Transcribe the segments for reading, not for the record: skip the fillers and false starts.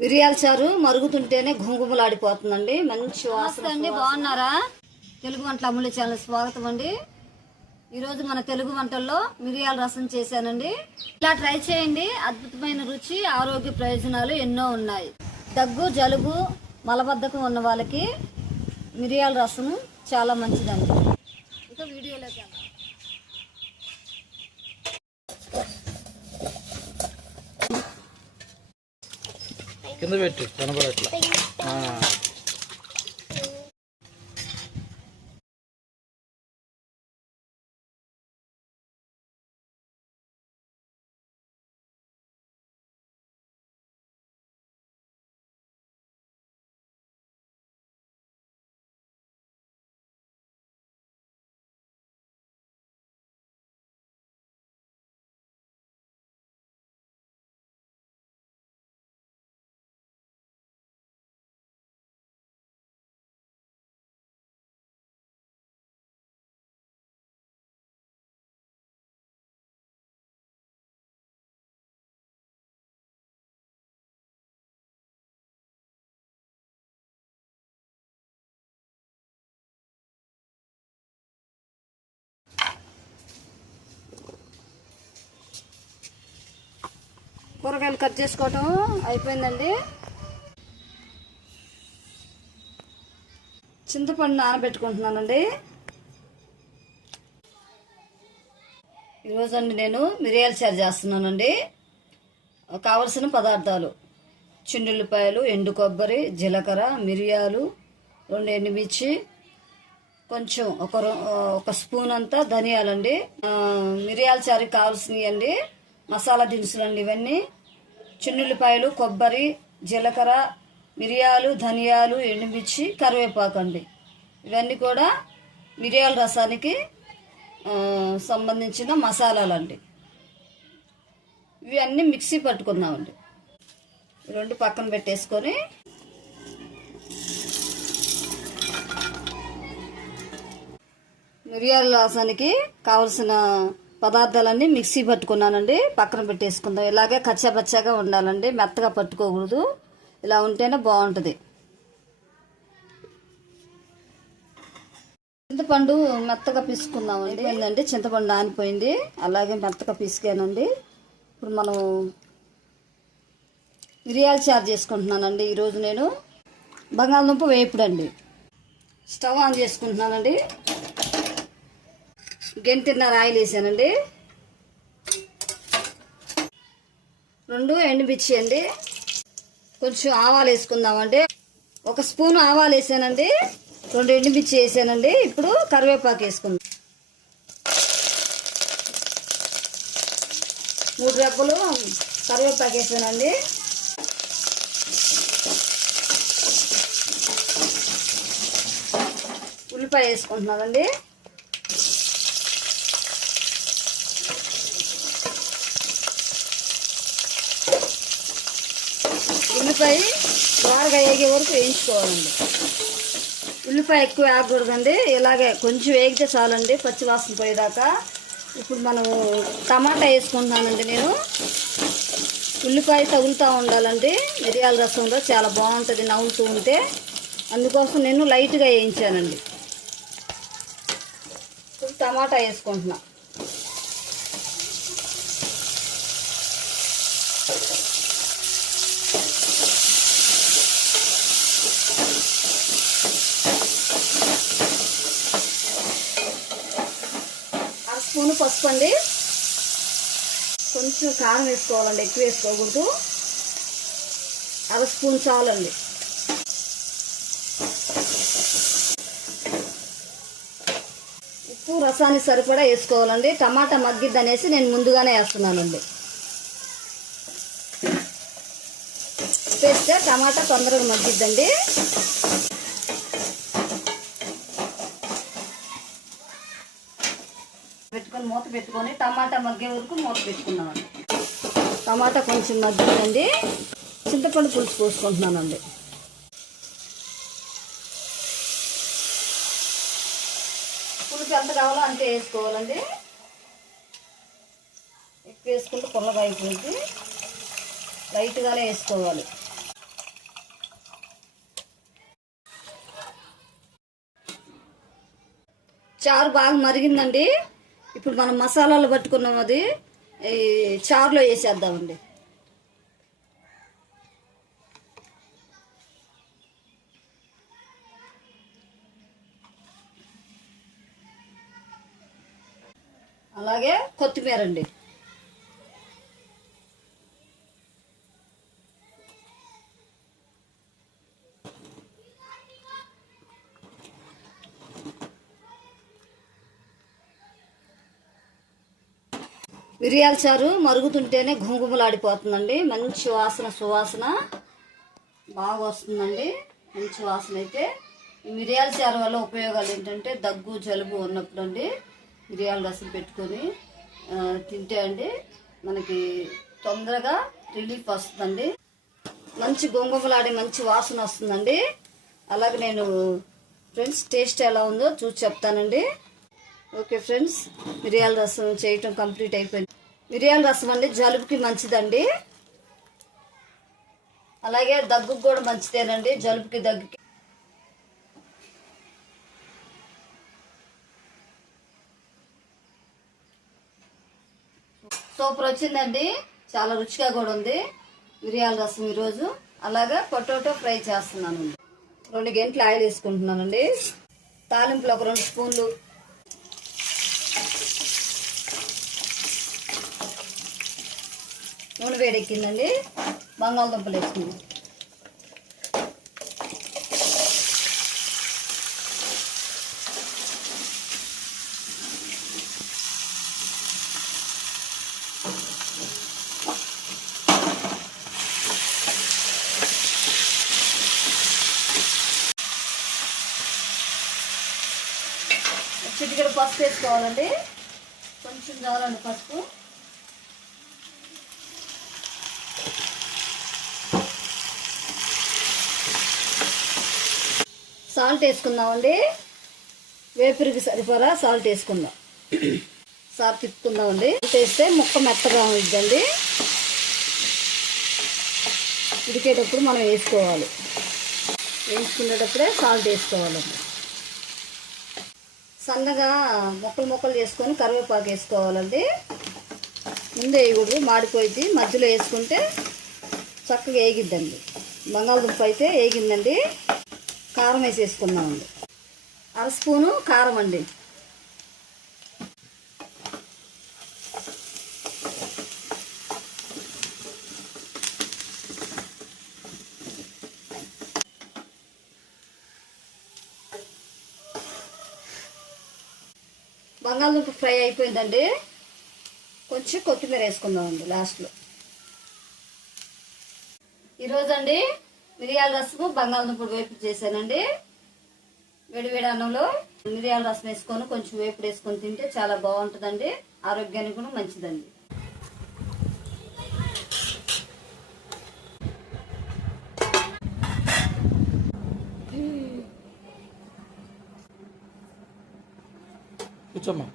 మిరియాల చారు మరుగుతుంటేనే గుమగుమలాడిపోతుందండి. మంచి వాసన అండి. బాగున్నారా? తెలుగు వంటల అమూల్య ఛానల్ స్వాగతం అండి. ఈరోజు మన తెలుగు వంటల్లో మిరియాల రసం చేశానండి. ఇలా ట్రై చేయండి. అద్భుతమైన రుచి, ఆరోగ్య ప్రయోజనాలు ఎన్నో ఉన్నాయి. దగ్గు, జలుబు, మలబద్ధకం ఉన్న వాళ్ళకి మిరియాల రసం చాలా మంచిదండి. ఇంకా వీడియోలోకి కింద పెట్టి కనబడట్లా. కూరగాయలు కట్ చేసుకోవటం అయిపోయిందండి. చింతపండు నానబెట్టుకుంటున్నానండి. ఈరోజు అండి నేను మిరియాల చారు చేస్తున్నానండి. కావలసిన పదార్థాలు: చిన్నుల్లిపాయలు, ఎండు కొబ్బరి, జీలకర్ర, మిరియాలు, 2 ఎండుమిర్చి, కొంచెం ఒక స్పూన్ అంతా ధనియాలండి. మిరియాల చారుకి కావాల్సినవి అండి మసాలా దినుసులు అండి. ఇవన్నీ చిన్నుల్లిపాయలు, కొబ్బరి, జీలకర్ర, మిరియాలు, ధనియాలు, ఎండుమిర్చి, కరివేపాకు అండి. ఇవన్నీ కూడా మిరియాల రసానికి సంబంధించిన మసాలాలండి. ఇవి అన్నీ మిక్సీ పట్టుకున్నామండి. రెండు పక్కన పెట్టేసుకొని మిరియాల రసానికి కావలసిన పదార్థాలన్నీ మిక్సీ పట్టుకున్నానండి. పక్కన పెట్టేసుకుందాం. ఇలాగే కచ్చాపచ్చాగా ఉండాలండి, మెత్తగా పట్టుకోకూడదు. ఇలా ఉంటేనే బాగుంటుంది. చింతపండు మెత్తగా పిసుకుందామండి. ఏంటంటే చింతపండు నానిపోయింది, అలాగే మెత్తగా పిసికానండి. ఇప్పుడు మనం మిరియాల చారు చేసుకుంటున్నానండి. ఈరోజు నేను బంగాళదుంప వేపుడండి. స్టవ్ ఆన్ చేసుకుంటున్నానండి. గంటిన్నర ఆయిల్ వేసానండి. 2 ఎండుమిర్చి అండి. కొంచెం ఆవాలు వేసుకుందామండి. 1 స్పూన్ ఆవాలు వేసానండి. 2 ఎండుమిర్చి వేసానండి. ఇప్పుడు కరివేపాకు వేసుకుందాం. 3 రెబ్బలు కరివేపాకు వేసానండి. ఉల్లిపాయ వేసుకుంటున్నానండి. ఉల్లిపాయ బాగా వేగే వరకు వేయించుకోవాలండి. ఉల్లిపాయ ఎక్కువ వేగకూడదండి. ఇలాగే కొంచెం వేగితే చాలండి, పచ్చివాసన పోయేదాకా. ఇప్పుడు మనం టమాటా వేసుకుంటున్నానండి. నేను ఉల్లిపాయ తగులుతూ ఉండాలండి. మిరియాల రసంలో చాలా బాగుంటుంది నవ్వుతూ ఉంటే. అందుకోసం నేను లైట్గా వేయించానండి. ఇప్పుడు టమాటా వేసుకుంటున్నా. స్పూన్ పసుపు అండి. కొంచెం కారం వేసుకోవాలండి, ఎక్కువ వేసుకోకూడదు. 1/2 స్పూన్ చాలండి. ఉప్పు రసానికి సరిపడా వేసుకోవాలండి. టమాటా మగ్గిద్ది అనేసి నేను ముందుగానే వేస్తున్నానండి. వేస్తే టమాటా తొందరగా మగ్గిద్దండి. పెట్టుకొని మూత పెట్టుకొని టమాటా మగ్గే వరకు మూత పెట్టుకున్నామండి. టమాటా కొంచెం మగ్గిందండి. చింతపండు పులుసు పోసుకుంటున్నానండి. పులుసు ఎంత కావాలో అంతే వేసుకోవాలండి. ఎక్కువ వేసుకుంటే పుల్లగా అయిపోయింది. లైట్గానే వేసుకోవాలి. చారు బాగా మరిగిందండి. ఇప్పుడు మనం మసాలాలు పట్టుకున్నాం, అది ఈ చారులో వేసేద్దామండి. అలాగే కొత్తిమీర అండి. మిరియాల చారు మరుగుతుంటేనే ఘుమఘుమలాడిపోతుందండి. మంచి వాసన, సువాసన బాగా వస్తుందండి. మంచి వాసన అయితే ఈ మిరియాల చారు వల్ల ఉపయోగాలు ఏంటంటే, దగ్గు జలుబు ఉన్నప్పుడు అండి మిరియాల రసం పెట్టుకొని తింటే అండి మనకి తొందరగా రిలీఫ్ వస్తుందండి. మంచి గుమగుమలాడే మంచి వాసన వస్తుందండి. అలాగే నేను ఫ్రెండ్స్ టేస్ట్ ఎలా ఉందో చూసి చెప్తానండి. ఓకే ఫ్రెండ్స్, మిరియాల రసం చేయటం కంప్లీట్ అయిపోయింది. మిరియాల రసం అండి జలుబుకి మంచిదండి. అలాగే దగ్గుకు కూడా మంచిదేనండి, జలుబుకి దగ్గుకి. సూపర్ వచ్చిందండి, చాలా రుచిగా కూడా ఉంది మిరియాల రసం ఈరోజు. అలాగే పొటాటో ఫ్రై చేస్తున్నానండి. 2 గంటలు ఆయిల్ వేసుకుంటున్నానండి. తాలింపులో ఒక 2 స్పూన్లు, నూనె వేడెక్కిందండి. బంగాళదుంపలు వేసుకుందాం. చిటికెడు పసుపు వేసుకోవాలండి. కొంచెం చాలండి పసుపు. సాల్ట్ వేసుకుందామండి. వేపురికి సరిపడా సాల్ట్ వేసుకుందాం. సార్ తిప్పుకుందామండి. వేస్తే ముక్క మెత్తగా ఉంటుందండి. ఉడికేటప్పుడు మనం వేసుకోవాలి. వేసుకునేటప్పుడే సాల్ట్ వేసుకోవాలండి. సన్నగా ముక్కలు చేసుకొని కరివేపాకు వేసుకోవాలండి. ముందు వేయకూడదు, మాడిపోయింది. మధ్యలో వేసుకుంటే చక్కగా వేగిద్దండి. బంగాళదుంప అయితే వేగిందండి. కారం వేసేసుకుందామండి. 1/2 స్పూను కారం అండి. బంగాళదుంప ఫ్రై అయిపోయిందండి. కొంచెం కొత్తిమీర వేసుకుందామండి లాస్ట్లో. ఈరోజు అండి మిరియాల రసము బంగాళదుంపలు వేపుడు చేశానండి. వేడివేడి అన్నంలో మిరియాల రసం వేసుకొని కొంచెం వేపుడు వేసుకొని తింటే చాలా బాగుంటుందండి. ఆరోగ్యానికి కూడా మంచిదండి. కూర్చోమ్మా.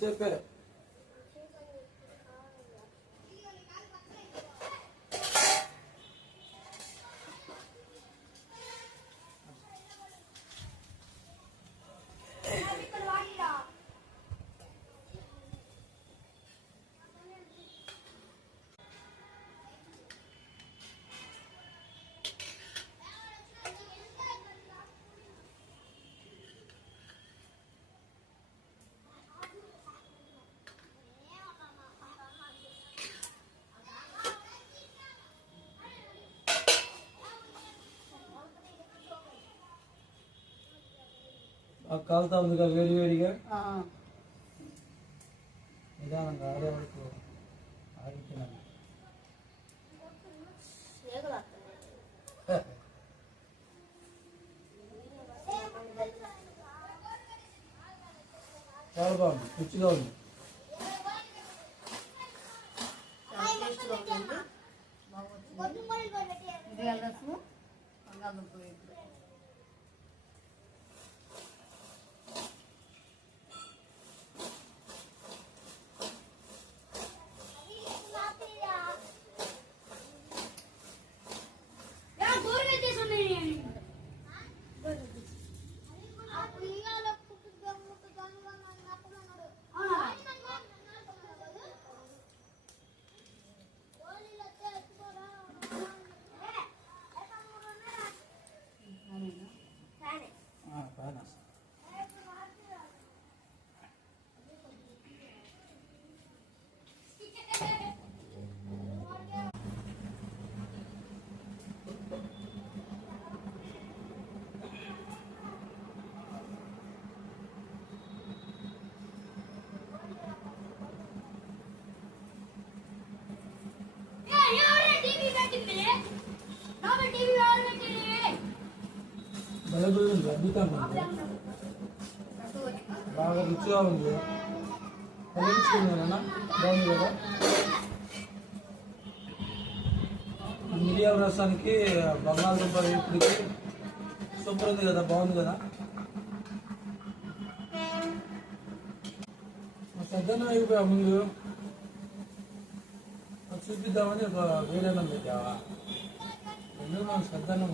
చెప్పారు. కాలుతా ఉందిగా వేడి వేడిగా ఆ, నిదానంగా ఆడే వరకు ఆగిపోయినాను. చాలా బాగుంది, రుచిగా ఉంది. చాలా టేస్ట్గా ఉంటుంది. బాగుంది. మిరియాల రసము, బంగాళదుంప వేపుడు. బాగా బలబలు ఉంది, అద్భుతంగా ఉంది, బాగా రుచిగా ఉంది. కలిగించుకున్నానా బాగుంది కదా. మిరియాల రసానికి బంగాళదుంప వేపుడికి సూపర్ ఉంది కదా, బాగుంది కదా. సద్దన్నం అయిపోయా ముందు అది చూపిద్దామని ఒక వేడన్నం పెట్టావా? ఎందుకు మనం సద్దన్నం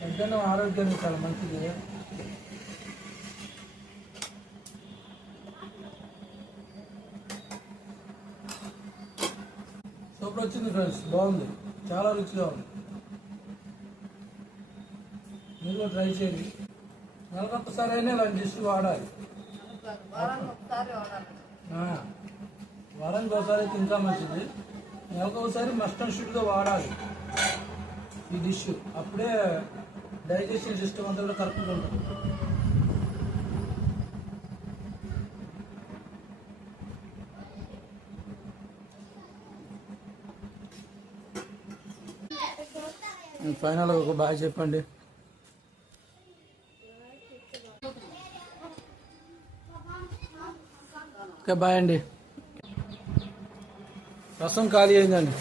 సద్దన్నం ఆరోగ్యానికి చాలా మంచిది. సూపర్ వచ్చింది ఫ్రెండ్స్, బాగుంది, చాలా రుచిగా ఉంది. మీరు కూడా ట్రై చేయండి. నెలకొకసారి అయినా ఇలాంటి డిష్ వాడాలి. వారానికి ఒకసారి వాడాలి. వారానికి ఒకసారి అయితే ఇంకా మంచిది. నెలకొకసారి మస్ట్ అండ్ షుడ్గా వాడాలి ఈ డిష్. అప్పుడే డైజెషన్ సిస్టమ్ అంతా కూడా కరెక్ట్గా ఉంటుంది. ఫైనల్ ఒక బాగా చెప్పండి. ఓకే బాయ్ అండి. రసం ఖాళీ అయిందండి.